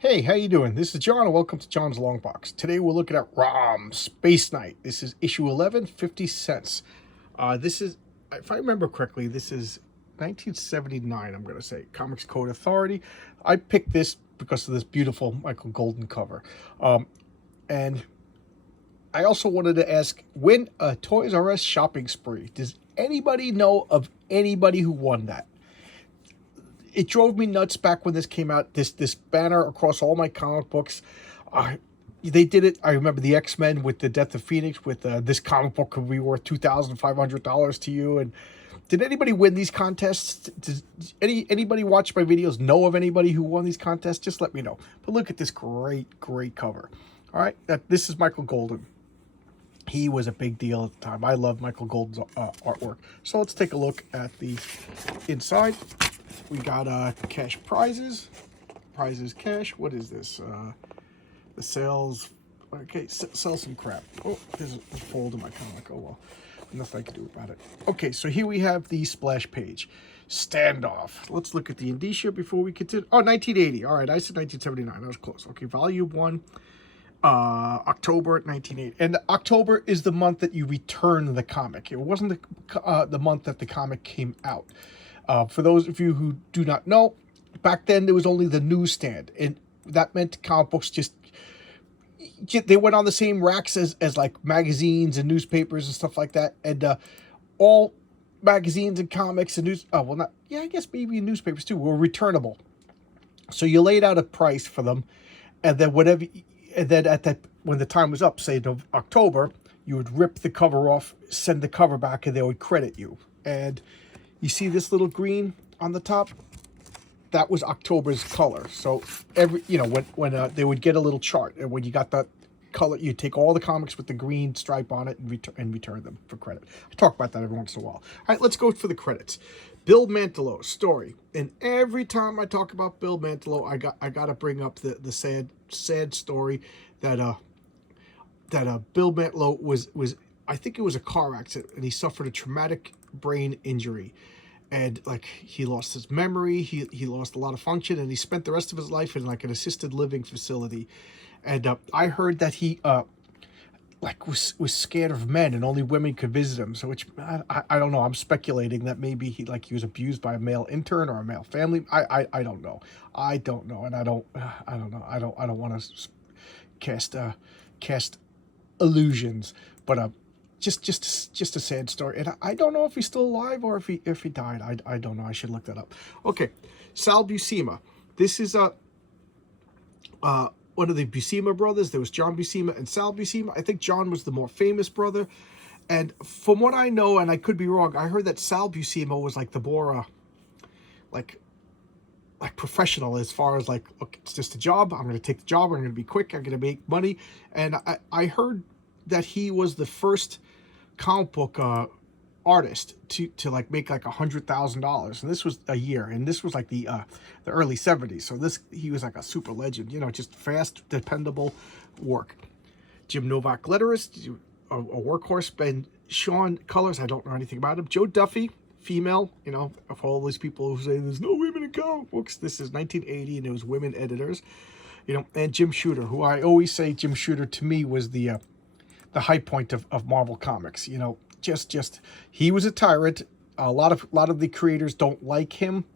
Hey, how you doing? This is John, and welcome to John's Long Box. Today we're looking at ROM Space Knight. This is issue 11, 50 cents. This is, if I remember correctly, this is 1979, I'm going to say, Comics Code Authority. I picked this because of this beautiful Michael Golden cover. And I also wanted to ask, win a Toys R Us shopping spree. Does anybody know of anybody who won that? It drove me nuts back when this came out. This banner across all my comic books. They did it. I remember the X-Men with the Death of Phoenix. With this comic book could be worth $2,500 to you. And did anybody win these contests? Does anybody watch my videos know of anybody who won these contests? Just let me know. But look at this great cover. All right, this is Michael Golden. He was a big deal at the time. I love Michael Golden's artwork. So let's take a look at the inside. We got cash prizes. Prizes cash. What is this? The sales. Okay, sell some crap. Oh, there's a fold in my comic. Oh, well. Nothing I can do about it. Okay, so here we have the splash page. Standoff. Let's look at the indicia before we continue. Oh, 1980. All right, I said 1979. I was close. Okay, volume 1. October 1980. And October is the month that you return the comic. It wasn't the month that the comic came out. For those of you who do not know, back then there was only the newsstand, and that meant comic books they went on the same racks as like magazines and newspapers and stuff like that. And all magazines and comics and I guess maybe newspapers too, were returnable. So you laid out a price for them, and then when the time was up, say in October, you would rip the cover off, send the cover back, and they would credit you. And you see this little green on the top? That was October's color. So when they would get a little chart, and when you got that color, you take all the comics with the green stripe on it and return them for credit. I talk about that every once in a while. All right, let's go for the credits. Bill Mantlo story, and every time I talk about Bill Mantlo, I got to bring up the sad story that Bill Mantlo was I think it was a car accident, and he suffered a traumatic brain injury, and like he lost his memory, he lost a lot of function, and he spent the rest of his life in like an assisted living facility. And I heard that he was scared of men, and only women could visit him. So which I don't know. I'm speculating that maybe he was abused by a male intern or a male family. I don't know. I don't know, and I don't know. I don't want to cast illusions, but just a sad story. And I don't know if he's still alive or if he died. I don't know. I should look that up. Okay, Sal Buscema. This is one of the Buscema brothers. There was John Buscema and Sal Buscema. I think John was the more famous brother. And from what I know, and I could be wrong, I heard that Sal Buscema was like the more like professional, as far as like, look, it's just a job. I'm going to take the job. I'm going to be quick. I'm going to make money. And I heard that he was the first comic book artist to like make like $100,000, and this was a year, and this was like the early 70s. So he was like a super legend, just fast, dependable work. Jim Novak letterist, a workhorse. Ben Sean colors, I don't know anything about him. Joe Duffy, female, of all these people who say there's no women in comic books, this is 1980 and it was women editors, and Jim Shooter, who I always say Jim Shooter to me was the high point of Marvel Comics. Just he was a tyrant. A lot of the creators don't like him.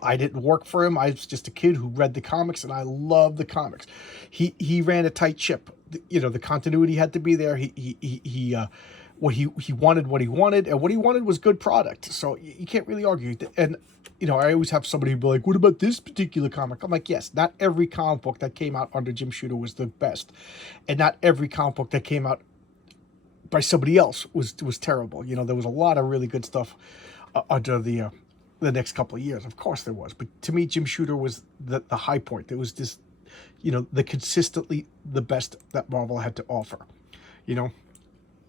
I didn't work for him. I was just a kid who read the comics, and I love the comics. He ran a tight ship. The continuity had to be there. He wanted what he wanted, and what he wanted was good product. So you can't really argue. And I always have somebody be like, "What about this particular comic?" I'm like, yes, not every comic book that came out under Jim Shooter was the best, and not every comic book that came out by somebody else was terrible. There was a lot of really good stuff under the next couple of years. Of course there was, but to me, Jim Shooter was the high point. There was this, the consistently the best that Marvel had to offer. All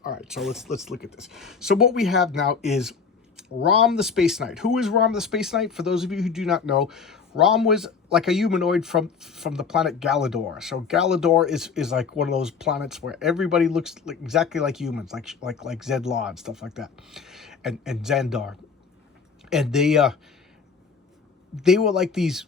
right, so let's look at this. So what we have now is Rom the Space Knight. Who is Rom the Space Knight? For those of you who do not know, Rom was like a humanoid from the planet Galador. So Galador is like one of those planets where everybody looks exactly like humans, like Zed Law and stuff like that, and Xandar. And they were like these,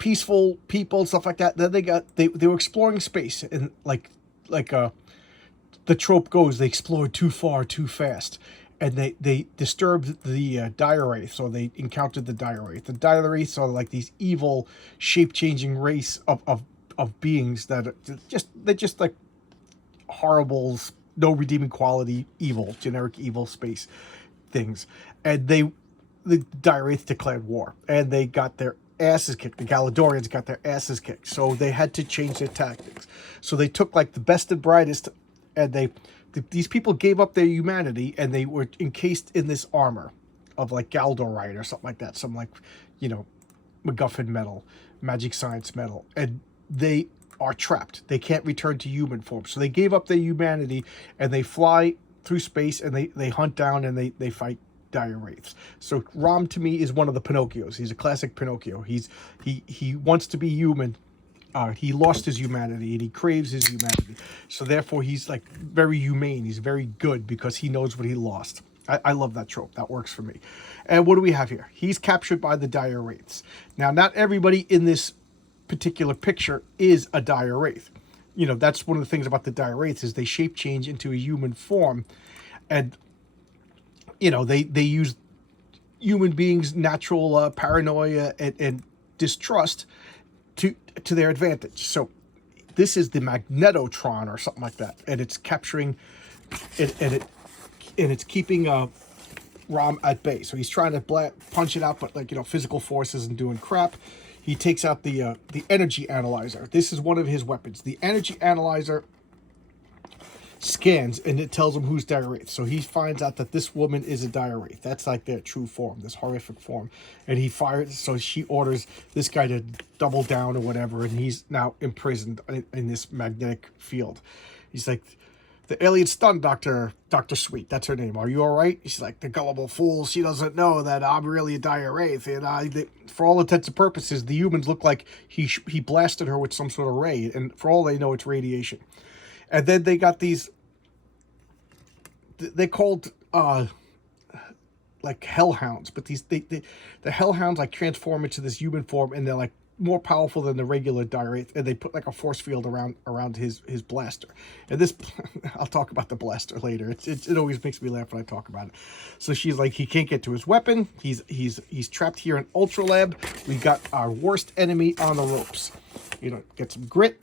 peaceful people and stuff like that. Then they were exploring space, and like the trope goes, they explored too far too fast, and they disturbed the dire wraiths, so they encountered the dire wraith. The dire wraiths are like these evil, shape-changing race of beings that are they're just like horrible, no redeeming quality evil, generic evil space things. And the dire wraiths declared war, and they got their asses kicked. The Galadorians got their asses kicked, so they had to change their tactics. So they took like the best and brightest, and these people gave up their humanity, and they were encased in this armor of like Galdorite or something like that, some like, you know, MacGuffin metal, magic science metal, and they are trapped. They can't return to human form, so they gave up their humanity, and they fly through space, and they hunt down, and they fight dire wraiths. So Rom to me is one of the Pinocchios. He's a classic Pinocchio. He wants to be human. He lost his humanity, and he craves his humanity. So therefore, he's like very humane. He's very good because he knows what he lost. I love that trope. That works for me. And what do we have here? He's captured by the dire wraiths. Now, not everybody in this particular picture is a dire wraith. You know, that's one of the things about the dire wraiths is they shape change into a human form, and you know, they use human beings' natural paranoia and distrust to their advantage. So this is the Magnetotron or something like that, and it's capturing it, and it's keeping Rom at bay. So he's trying to punch it out, but like, you know, physical force isn't doing crap. He takes out the energy analyzer. This is one of his weapons. The energy analyzer scans, and it tells him who's dire wraith. So he finds out that this woman is a dire wraith. That's like their true form, this horrific form. And he fires, so she orders this guy to double down or whatever, and he's now imprisoned in this magnetic field. He's like, the alien stunned Dr. Sweet. That's her name. Are you all right? She's like, the gullible fool. She doesn't know that I'm really a dire wraith. And for all intents and purposes, the humans look like he blasted her with some sort of ray. And for all they know, it's radiation. And then they got these, they're called like hellhounds, but the hellhounds like transform into this human form, and they're like more powerful than the regular dire wraith, and they put like a force field around his blaster. And this, I'll talk about the blaster later. It always makes me laugh when I talk about it. So she's like, he can't get to his weapon. He's trapped here in Ultra Lab. We got our worst enemy on the ropes. You know, get some grit.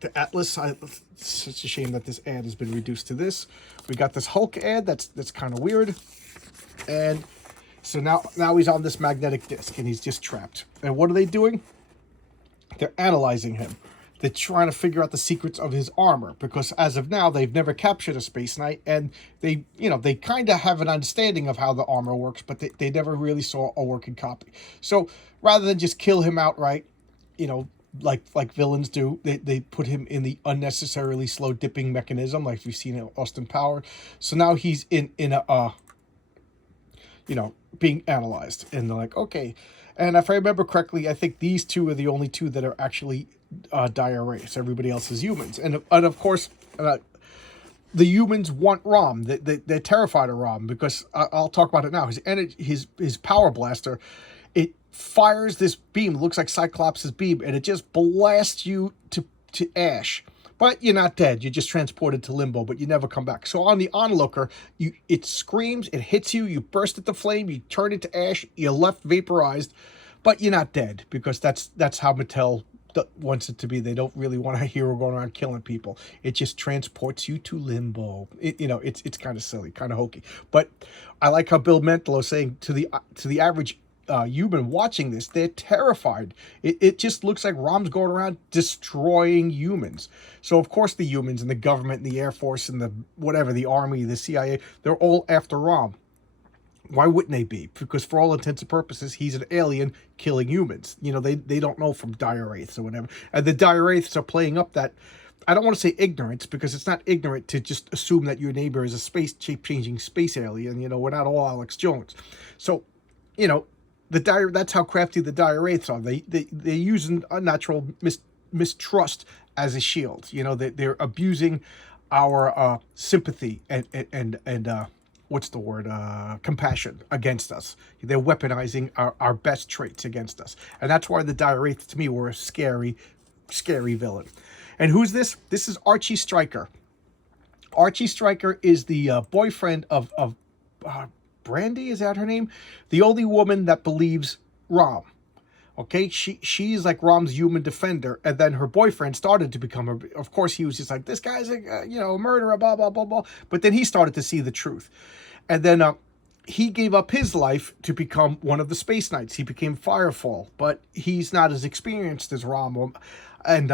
The Atlas, it's such a shame that this ad has been reduced to this. We got this Hulk ad that's kind of weird. And so now he's on this magnetic disc, and he's just trapped. And what are they doing? They're analyzing him. They're trying to figure out the secrets of his armor, because as of now, they've never captured a Space Knight, and they kind of have an understanding of how the armor works, but they never really saw a working copy. So rather than just kill him outright, you know, like villains do, they put him in the unnecessarily slow dipping mechanism, like we've seen in Austin Power. So now he's in a you know, being analyzed, and they're like, okay. And if I remember correctly, I think these two are the only two that are actually dire wraiths. Everybody else is humans, and of course, the humans want Rom. They're terrified of Rom, because I'll talk about it now. His energy, his power blaster, it fires this beam, looks like Cyclops' beam, and it just blasts you to ash. But you're not dead. You're just transported to limbo, but you never come back. So on the onlooker, it screams, it hits you, you burst at the flame, you turn into ash, you're left vaporized, but you're not dead, because that's how Mattel wants it to be. They don't really want a hero going around killing people. It just transports you to limbo. It's kind of silly, kind of hokey. But I like how Bill Mantlo is saying to the average human watching this, they're terrified. It just looks like Rom's going around destroying humans. So of course the humans and the government and the Air Force and the Army, the CIA, they're all after Rom. Why wouldn't they be? Because for all intents and purposes, he's an alien killing humans. You know, they don't know from dire wraiths or whatever. And the dire wraiths are playing up that, I don't want to say ignorance, because it's not ignorant to just assume that your neighbor is a shape-changing space alien. You know, we're not all Alex Jones. So, you know, that's how crafty the dire wraiths are. They're using unnatural mistrust as a shield. You know, they're abusing our sympathy and what's the word, compassion against us. They're weaponizing our best traits against us. And that's why the dire wraiths to me were a scary villain. And who's this? This is Archie Stryker. Archie Stryker is the boyfriend of Brandy, is that her name? The only woman that believes Rom. Okay, she's like Rom's human defender, and then her boyfriend started to become of course, he was just like, this guy's a a murderer, blah blah blah blah. But then he started to see the truth, and then he gave up his life to become one of the Space Knights. He became Firefall, but he's not as experienced as Rom, and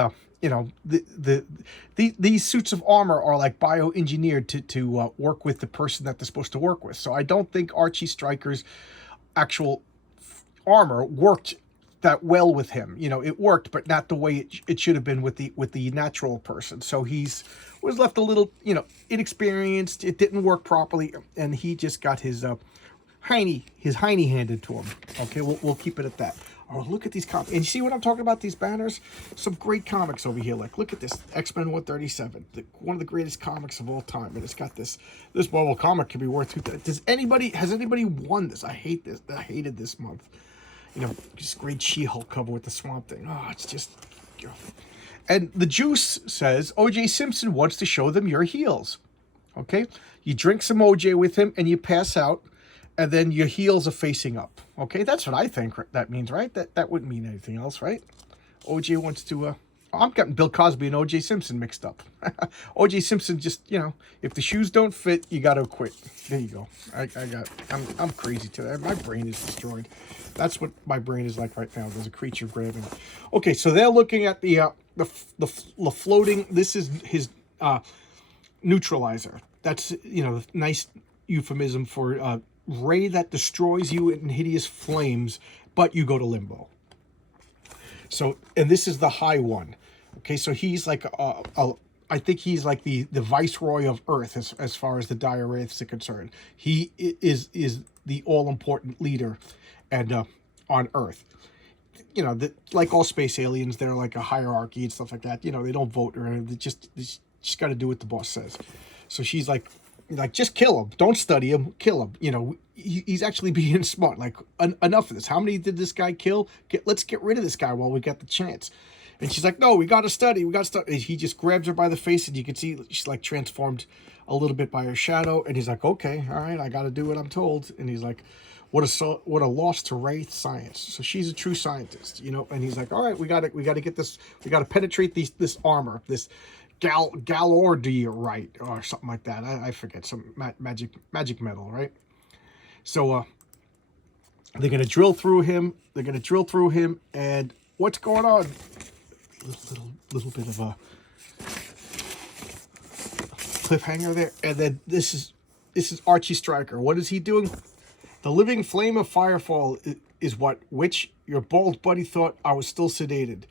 these suits of armor are like bioengineered to work with the person that they're supposed to work with. So I don't think Archie Stryker's actual armor worked that well with him. It worked, but not the way it should have been with the natural person. So was left a little inexperienced. It didn't work properly, and he just got his hiney handed to him. Okay, we'll keep it at that. Oh, look at these comics. And you see what I'm talking about, these banners? Some great comics over here. Like, look at this. X-Men 137. One of the greatest comics of all time. And it's got this Marvel comic could be worth $2. Has anybody won this? I hate this. I hated this month. This great She-Hulk cover with the Swamp Thing. Oh, it's just... And the Juice says, O.J. Simpson wants to show them your heels. Okay? You drink some O.J. with him and you pass out, and then your heels are facing up. Okay, that's what I think that means, right? That wouldn't mean anything else, right? O.J. wants to... I'm getting Bill Cosby and O.J. Simpson mixed up. O.J. Simpson just, if the shoes don't fit, you got to quit. There you go. I'm crazy today. My brain is destroyed. That's what my brain is like right now. There's a creature grabbing it. Okay, so they're looking at the floating... This is his neutralizer. That's, nice euphemism for... ray that destroys you in hideous flames, but you go to limbo. So, and this is the high one. Okay, so he's like I think he's like the viceroy of Earth as far as the dire wraiths are concerned. He is the all important leader, and on Earth, like all space aliens, they're like a hierarchy and stuff like that. They don't vote or anything. They just got to do what the boss says. So she's like, just kill him. Don't study him. Kill him. He's actually being smart. Like, enough of this. How many did this guy kill? Let's get rid of this guy while we got the chance. And she's like, no, we got to study. We got to study. And he just grabs her by the face, and you can see she's like transformed a little bit by her shadow. And he's like, okay, all right, I got to do what I'm told. And he's like, what a loss to wraith science. So she's a true scientist, And he's like, all right, we got to get this. We got to penetrate this armor, this Galordi, or something like that. I forget, some magic metal, right? So they're gonna drill through him. And what's going on? Little bit of a cliffhanger there. And then this is Archie Stryker. What is he doing? The living flame of Firefall is which your bald buddy thought I was still sedated.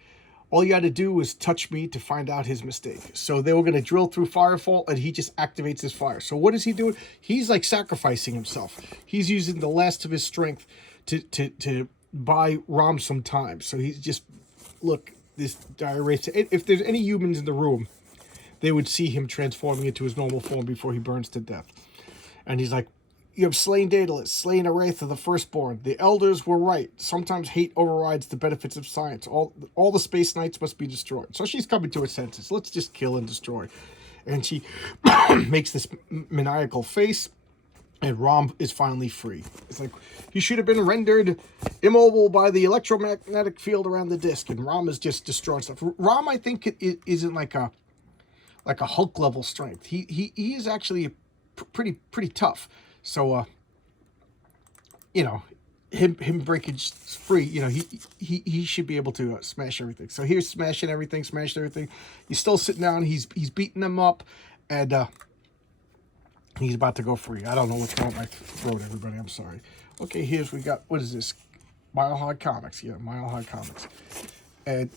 All you had to do was touch me to find out his mistake. So they were going to drill through Firefall, and he just activates his fire. So what is he doing? He's like sacrificing himself. He's using the last of his strength to buy Rom some time. So he's just, look, this dire wraith. If there's any humans in the room, they would see him transforming into his normal form before he burns to death. And he's like, you have slain Daedalus, slain a wraith of the firstborn. The elders were right. Sometimes hate overrides the benefits of science. All the space knights must be destroyed. So she's coming to her senses. Let's just kill and destroy. And she makes this maniacal face, and Rom is finally free. It's like, he should have been rendered immobile by the electromagnetic field around the disc, and Rom is just destroying stuff. Rom, I think, isn't like a Hulk level strength. He is actually pretty tough. So, him breaking free, he should be able to smash everything. So here's smashing everything. He's still sitting down. He's beating them up, and he's about to go free. I don't know what's going on with my throat, everybody. I'm sorry. Okay, we got, what is this? Mile High Comics. Yeah, Mile High Comics. And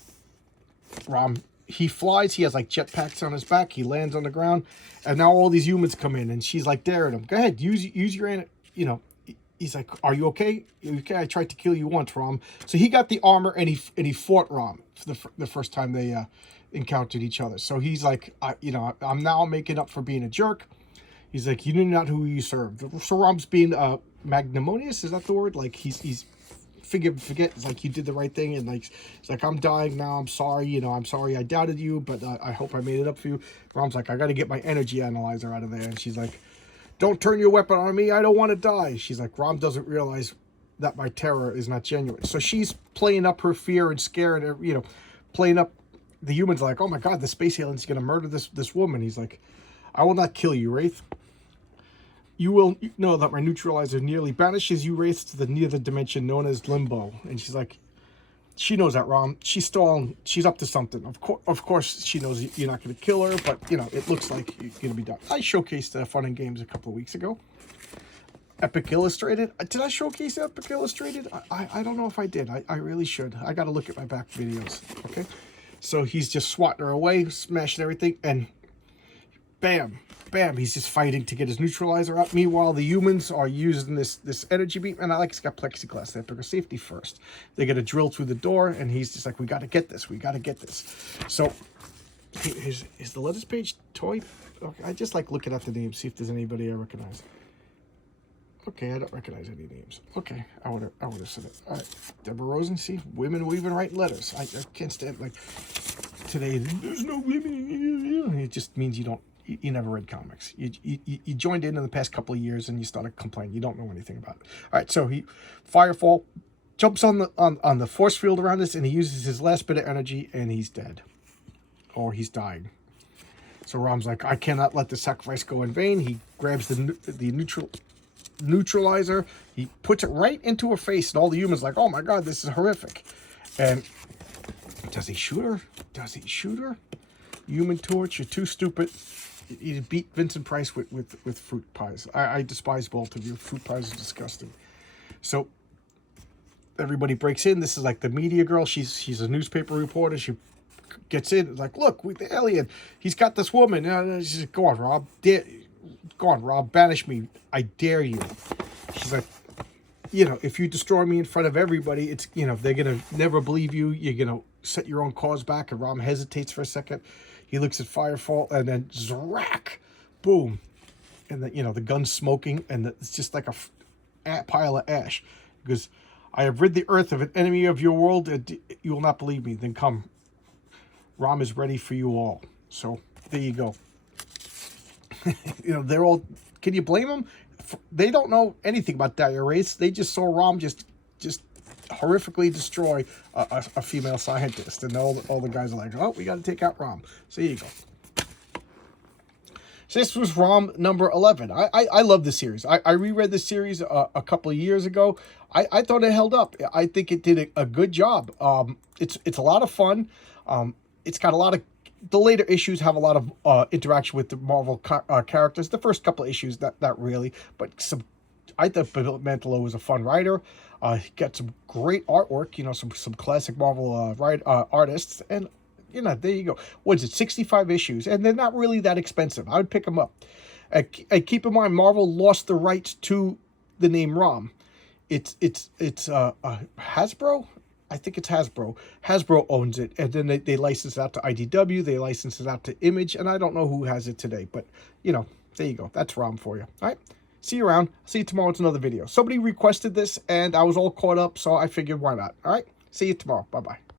Rom, he flies. He has like jetpacks on his back. He lands on the ground, and now all these humans come in, and she's like daring him. Go ahead, use your, He's like, are you okay? Okay, I tried to kill you once, Rom. So he got the armor, and he fought Rom for the first time they encountered each other. So he's like, I'm now making up for being a jerk. He's like, you do not who you serve. So Rom's being magnanimous. Is that the word? Like he's forget. It's like you did the right thing, and like it's like I'm dying now. I'm sorry. You know, I'm sorry I doubted you, but I hope I made it up for you. Rom's like, I got to get my energy analyzer out of there, and she's like, don't turn your weapon on me. I don't want to die. She's like, Rom doesn't realize that my terror is not genuine. So she's playing up her fear and scare, and you know, playing up the humans. Like, oh my God, the space alien's gonna murder this woman. He's like, I will not kill you, Wraith. You will know that my neutralizer nearly banishes you, Wraith, to the near dimension known as Limbo. And she's like, she knows that, Rom. She's stalling. She's up to something. Of course, she knows you're not going to kill her, but, you know, it looks like you're going to be done. I showcased Fun and Games a couple of weeks ago. Epic Illustrated. Did I showcase Epic Illustrated? I don't know if I did. I really should. I got to look at my back videos. Okay. So he's just swatting her away, smashing everything, and bam, bam, he's just fighting to get his neutralizer out. Meanwhile, the humans are using this energy beam, and I like it's got plexiglass. They have to go safety first. They got to drill through the door, and he's just like, we got to get this. We got to get this. So, is the letters page toy? Okay, I just like looking at the names, see if there's anybody I recognize. Okay, I don't recognize any names. Okay, I would have said it. All right, Deborah Rosen. See, women will even write letters. I can't stand like today. There's no women. It just means you don't. You never read comics. You joined in the past couple of years and you started complaining. You don't know anything about it. All right, so Firefall jumps on the force field around us, and he uses his last bit of energy, and he's dead, or he's dying. So Rom's like, I cannot let the sacrifice go in vain. He grabs the neutralizer. He puts it right into her face, and all the humans are like, oh my God, this is horrific. And does he shoot her? Does he shoot her? Human Torch, you're too stupid. You beat Vincent Price with fruit pies. I despise both of you. Fruit pies are disgusting. So everybody breaks in. This is like the media girl. She's a newspaper reporter. She gets in. It's like, look, with the alien. He's got this woman. She's like, go on, Rob. Go on, Rob. Banish me. I dare you. She's like, you know, if you destroy me in front of everybody, it's, you know, they're going to never believe you. You're going to set your own cause back. And Rob hesitates for a second. He looks at Firefall, and then zrack, boom. And the, you know, the gun's smoking, and it's just like a pile of ash. Because I have rid the earth of an enemy of your world, and you will not believe me. Then come. Rom is ready for you all. So there you go. You know, they're all, can you blame them? They don't know anything about dire wraiths. They just saw Rom just horrifically destroy a female scientist, and all the guys are like, oh, we got to take out Rom. So here you go. So this was Rom number 11. I love this series. I reread this series a couple of years ago. I thought it held up. I think it did a good job. It's a lot of fun. It's got a lot of, the later issues have a lot of interaction with the Marvel characters. The first couple of issues, not really, but I thought Bill Mantlo was a fun writer. He got some great artwork, you know, some classic Marvel artists, and you know, there you go. What is it, 65 issues, and they're not really that expensive. I would pick them up. Keep in mind, Marvel lost the rights to the name Rom. It's Hasbro. I think it's Hasbro. Hasbro owns it, and then they license it out to IDW. They license it out to Image, and I don't know who has it today, but you know, there you go. That's Rom for you. All right. See you around. See you tomorrow with another video. Somebody requested this, and I was all caught up, so I figured, why not? All right? See you tomorrow. Bye-bye.